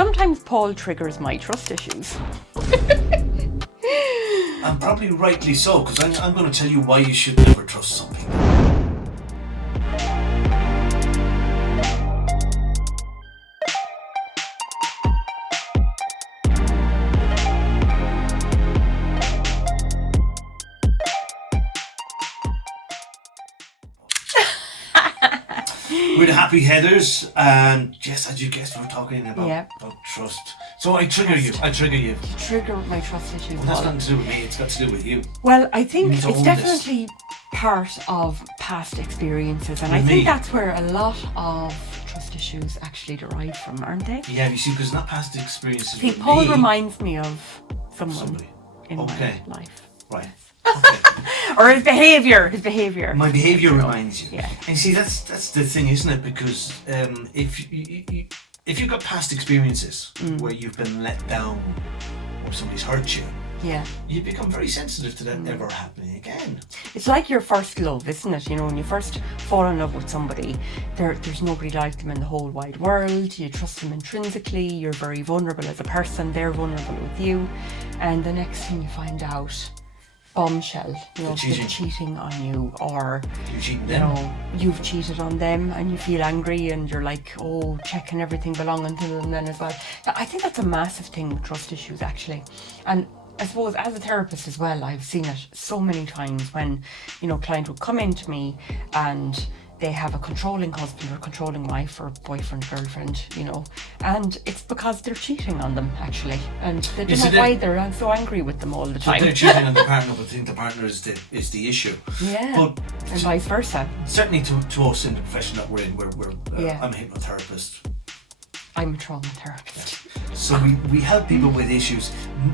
Sometimes Paul triggers my trust issues. And probably rightly so, because I'm going to tell you why you should never trust some people. We're the Happy Headers, and yes, as you guessed, we're talking about trust. So I trigger you. You trigger my trust issues. Well, that's nothing to do with me, it's got to do with you. Well, I think it's definitely part of past experiences, and I think that's where a lot of trust issues actually derive from, aren't they? Yeah, you see, because not past experiences. See, Paul reminds me of someone in my life. Right. Yes. Okay. Or his behaviour. My behaviour reminds you. Yeah. And see, that's the thing, isn't it? Because if you've got past experiences where you've been let down or somebody's hurt you, you become very sensitive to that never happening again. It's like your first love, isn't it? You know, when you first fall in love with somebody, there's nobody like them in the whole wide world. You trust them intrinsically. You're very vulnerable as a person. They're vulnerable with you. And the next thing you find out, bombshell, you know, they're cheating on you, or you've cheated on them, and you feel angry, and you're like, checking everything belonging to them then as well. I think that's a massive thing with trust issues, actually. And I suppose as a therapist as well, I've seen it so many times when, you know, client would come into me and they have a controlling husband or controlling wife or boyfriend, girlfriend, you know, and it's because they're cheating on them, actually, and they don't know why they're so angry with them all the time. So they're cheating on the partner, but think the partner is the issue. Yeah, but and vice versa. Certainly to us in the profession that we're in, I'm a hypnotherapist. I'm a trauma therapist. So we help people with issues.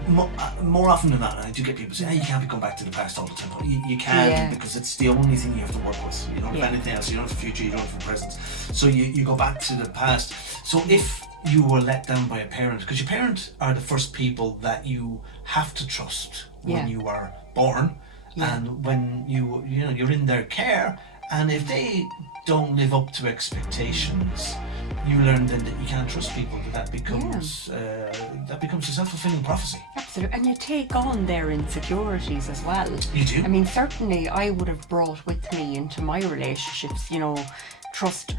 More often than not, I do get people saying, you can't come back to the past all the time. You can, because it's the only thing you have to work with. You don't have anything else. You don't have the future, you don't have the present. So you go back to the past. So if you were let down by a parent, because your parents are the first people that you have to trust when you are born, and when you're in their care, and if they don't live up to expectations, you learn then that you can't trust people. That becomes a self-fulfilling prophecy. Absolutely, and you take on their insecurities as well. You do. I mean, certainly I would have brought with me into my relationships, you know,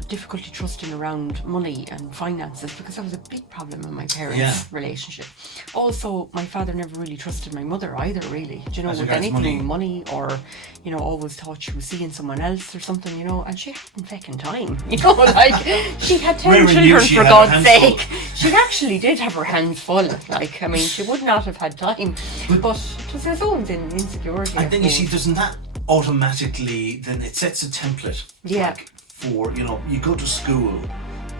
difficulty trusting around money and finances, because that was a big problem in my parents' relationship. Also, my father never really trusted my mother either, really. Do you know, with anything money, or, you know, always thought she was seeing someone else or something, you know, and she hadn't fucking time. You know, like, she had 10 children, for God's sake. She actually did have her hands full. Like, I mean, she would not have had time. But there's always an insecurity. And then you see, doesn't that automatically, then it sets a template. Yeah. For, you know, you go to school,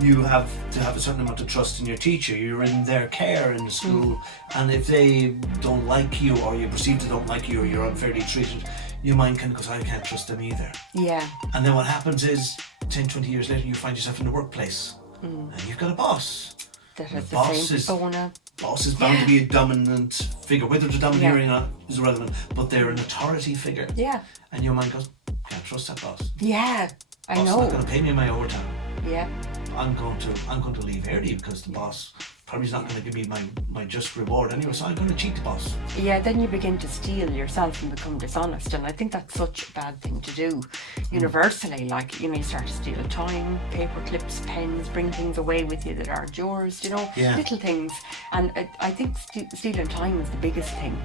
you have to have a certain amount of trust in your teacher. You're in their care in the school, and if they don't like you, or you perceive they don't like you, or you're unfairly treated, your mind can go, I can't trust them either. Yeah. And then what happens is 10, 20 years later, you find yourself in the workplace, and you've got a boss. That has the same persona. Boss is bound to be a dominant figure. Whether they're domineering or not is irrelevant, but they're an authority figure. Yeah. And your mind goes, can't trust that boss. Yeah. I know. Not going to pay me my overtime. Yeah. I'm going to leave early because the boss probably is not going to give me my just reward anyway, so I'm going to cheat the boss. Yeah, then you begin to steal yourself and become dishonest, and I think that's such a bad thing to do. Universally, like, you know, you start to steal time, paper clips, pens, bring things away with you that aren't yours, you know, little things. And I think stealing time is the biggest thing.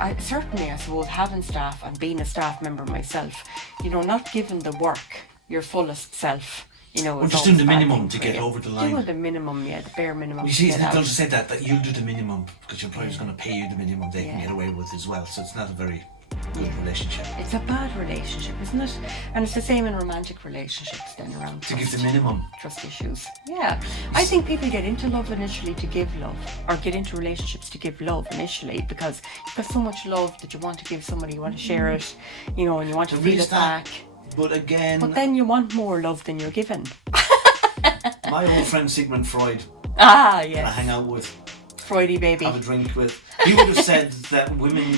I suppose, having staff and being a staff member myself, you know, not giving the work your fullest self, you know, we're just doing the minimum to get over the line. Do the minimum, the bare minimum. You see, don't just say that you'll do the minimum because your employer's going to pay you the minimum they can get away with as well. So it's not a very good relationship. It's a bad relationship, isn't it? And it's the same in romantic relationships then around to give the minimum. Trust issues. Yeah. I think people get into love initially to give love, or get into relationships to give love initially because you've got so much love that you want to give somebody, you want to share it, you know, and you want to feel it back. But then you want more love than you're given. My old friend Sigmund Freud. Ah, yes. I hang out with. Freudy baby. Have a drink with. He would have said that women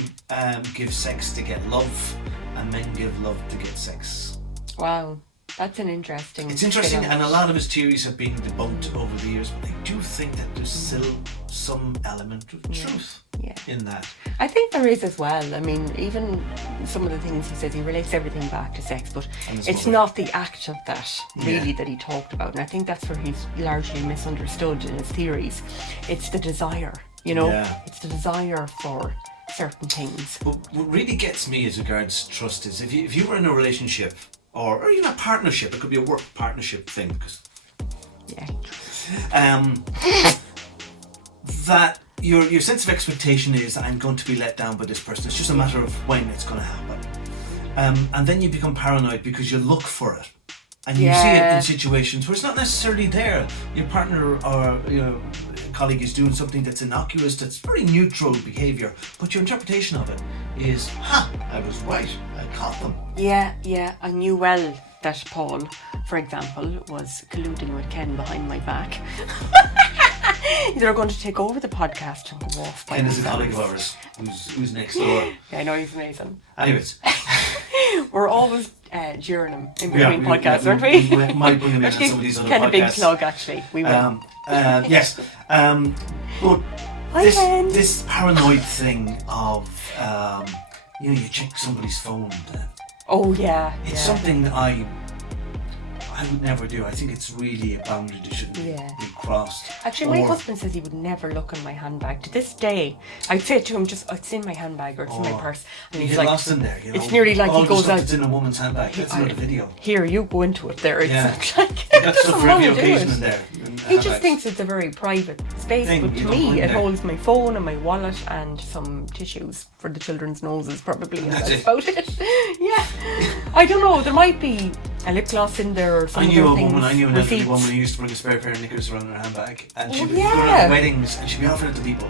give sex to get love, and men give love to get sex. Wow. That's an interesting. It's interesting, and a lot of his theories have been debunked over the years, but I do think that there's still some element of truth in that. I think there is as well. I mean, even some of the things he says, he relates everything back to sex, but it's not the act of that really that he talked about. And I think that's where he's largely misunderstood in his theories. It's the desire, it's the desire for certain things. But what really gets me as regards trust is if you were in a relationship or even a partnership, it could be a work partnership thing, because that your sense of expectation is, I'm going to be let down by this person. It's just a matter of when it's going to happen. And then you become paranoid because you look for it. And you see it in situations where it's not necessarily there. Your partner or colleague is doing something that's innocuous, that's very neutral behaviour, but your interpretation of it is, I was right, I caught them. Yeah, I knew well that Paul, for example, was colluding with Ken behind my back. They're going to take over the podcast and go off by Ken is a colleague of ours who's next door. Yeah, I know, he's amazing. Anyways. We're always jeering him in between podcasts, aren't we? We might bring him in on some of these other podcasts. Kind of big plug, actually. We will. Yes. But this paranoid thing of, you check somebody's phone. Oh, yeah. It's something that I would never do. I think it's really a boundary that shouldn't be crossed. Actually, my husband says he would never look in my handbag. To this day, I'd say to him, it's in my handbag or it's in my purse. And you he's get like, lost in there. It's nearly like he goes out. It's in a woman's handbag. That's another video. Here, you go into it there. It's like, you got stuff for every occasion in there. He just thinks it's a very private space, but to me, it holds my phone and my wallet and some tissues for the children's noses, probably. And that's about it. I don't know. There might be a lip gloss in there or something. I knew an elderly woman who used to bring a spare pair of knickers around her handbag, and she'd be going to weddings and she'd be offering it to people.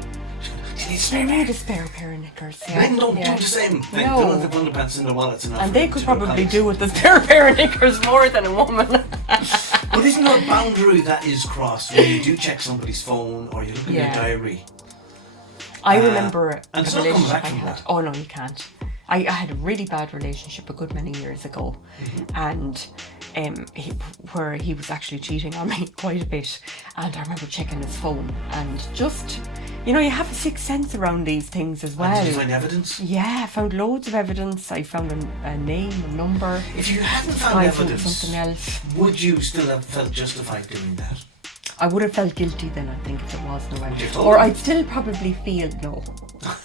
She needs a spare pair of knickers. Men don't do the same thing. They don't have underpants in their wallets and they could probably do with the spare pair of knickers more than a woman. But isn't there a boundary that is crossed when you do check somebody's phone or you look in your diary? I remember and it's not coming back from that. Oh no, you can't. I had a really bad relationship a good many years ago, and where he was actually cheating on me quite a bit, and I remember checking his phone and just, you have a sixth sense around these things as well. And did you find evidence? Yeah, I found loads of evidence. I found a name, a number. If you hadn't found evidence, something else, would you still have felt justified doing that? I would have felt guilty then, I think, if there was no evidence. Or I'd still probably feel, no.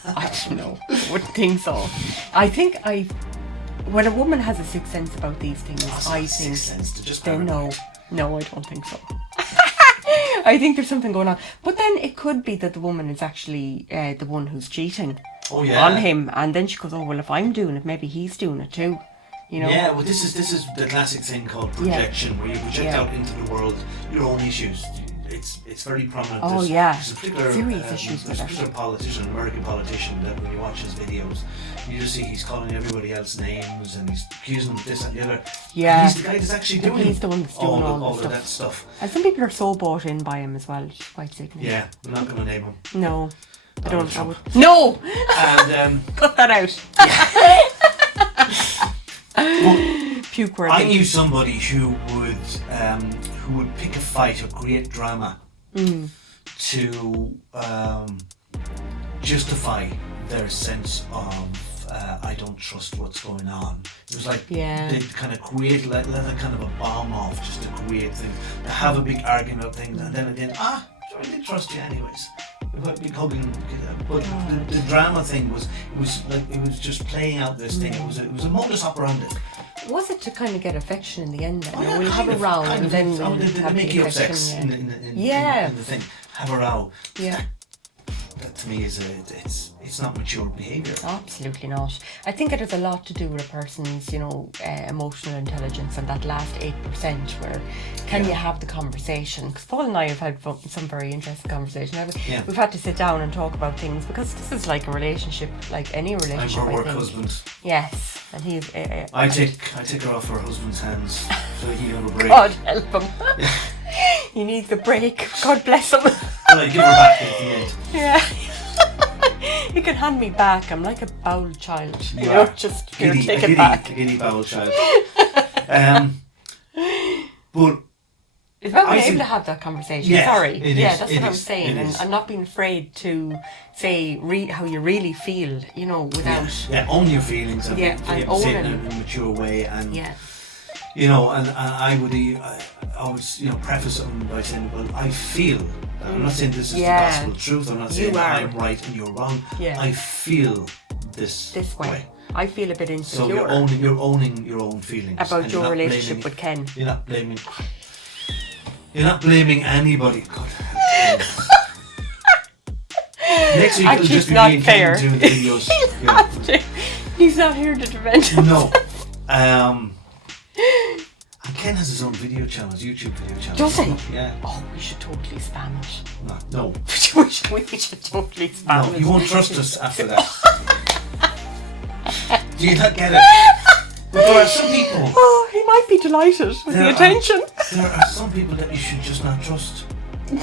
I don't know. I wouldn't think so. I think when a woman has a sixth sense about these things, I think then no, I don't think so. I think there's something going on. But then it could be that the woman is actually the one who's cheating on him, and then she goes, oh well, if I'm doing it, maybe he's doing it too. Yeah, well, this is the classic thing called projection, where you project out into the world your own issues. It's very prominent. There's a particular politician, American politician, that when you watch his videos, you just see he's calling everybody else names and he's accusing them of this and the other. Yeah, and he's the guy that's actually doing. He's the one that's doing all of that stuff. And some people are so bought in by him as well. It's quite sickening. Yeah, I'm not going to name him. No, I don't. I would. No. And cut that out. Puke worthy. I knew somebody who would pick a fight or create drama to justify their sense of I don't trust what's going on. It was like they kind of create let a kind of a bomb off just to create things, to have a big argument of things, and then at the end, I didn't trust you anyways. Big hugging, but the drama thing was just playing out this thing. It was a modus operandi. Was it to kind of get affection in the end? Then we'll have a row, and then we'll have make you have sex in the thing. Have a row. Yeah. That to me is it's not mature behaviour. Absolutely not. I think it has a lot to do with a person's emotional intelligence and that last 8% where can you have the conversation? Because Paul and I have had some very interesting conversation. We've had to sit down and talk about things because this is like a relationship, like any relationship. I'm her work husband. Yes, and he's. I take her off her husband's hands so he can have a break. God help him. Yeah. He needs a break. God bless him. Well, I give her back at the end. Yeah. He can hand me back. I'm like a bowel child. Just take it back. A giddy bowel child. But it's about being I able to think- have that conversation. Yeah, Sorry. it Yeah, is, that's it what I is, was saying. it is. And not being afraid to say how you really feel, you know, without... own your feelings and, Yeah, be and able to say it in own a mature way, and Yeah. you know, and I would always, you know, preface something by saying, well, I feel. I'm not saying this is Yeah. the gospel truth. I'm not saying You are. I'm right and you're wrong. Yeah. I feel this way. I feel a bit insecure. So you're owning your own feelings about and your you're not relationship blaming- with Ken. You're not blaming anybody. God. Next week it'll Actually, just it's be not me and fair. Ken doing the videos. Yeah. He's not here to defend himself. No. And Ken has his own video channel, his YouTube video channel. Does he? Yeah. Oh, we should totally spam it. No. we should totally spam No, it. you won't trust us after that. Do you not get it? But there are some people. Oh, he might be delighted with the attention. There are some people that you should just not trust. And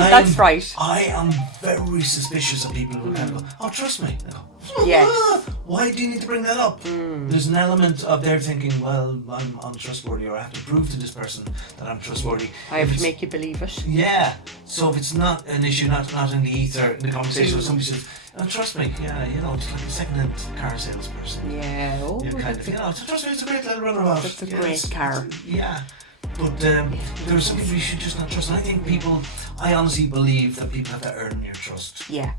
That's right. I am very suspicious of people who kind of go, oh, trust me. I go, Yes. Why do you need to bring that up? There's an element of their thinking, well, I'm untrustworthy, or I have to prove to this person that I'm trustworthy. I have to make you believe it. Yeah. So if it's not an issue, not in the ether, in the conversation, where somebody says, oh, trust me, yeah, you know, it's like a second-hand car salesperson. Yeah. Oh, You kind of, you know, trust me, it's a great little runabout. That's a Yeah, great car. Yeah. But there are some people you should just not trust. And I think I honestly believe that people have to earn your trust. Yeah.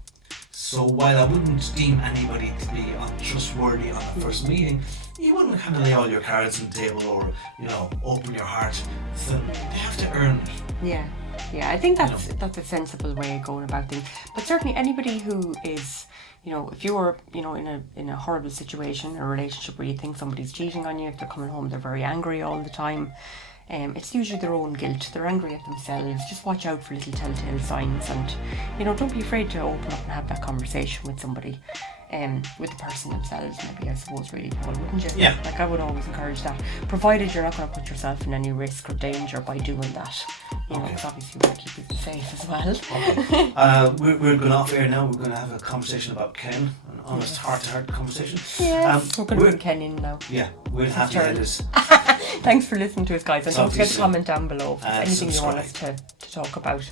So while I wouldn't deem anybody to be untrustworthy on the first meeting, you wouldn't kind of lay all your cards on the table or, you know, open your heart. So they have to earn it. Yeah. Yeah, I think that's a sensible way of going about things. But certainly anybody who is, you know, if you're, you know, in a horrible situation, a relationship where you think somebody's cheating on you, if they're coming home, they're very angry all the time. It's usually their own guilt. They're angry at themselves. Just watch out for little telltale signs, and, you know, don't be afraid to open up and have that conversation with somebody, with the person themselves. Maybe, I suppose, really, Paul, wouldn't you? Yeah. Like, I would always encourage that, provided you're not going to put yourself in any risk or danger by doing that. You know, because obviously we want to keep people safe as well. Okay. We're going off air now. We're going to have a conversation about Ken, an honest, heart-to-heart conversation. Yes, we're going to bring Ken in now. Yeah, we'll have to turn. do this. Thanks for listening to us, guys, and don't forget to soon. comment down below if there's anything you want us subscribe. to talk about.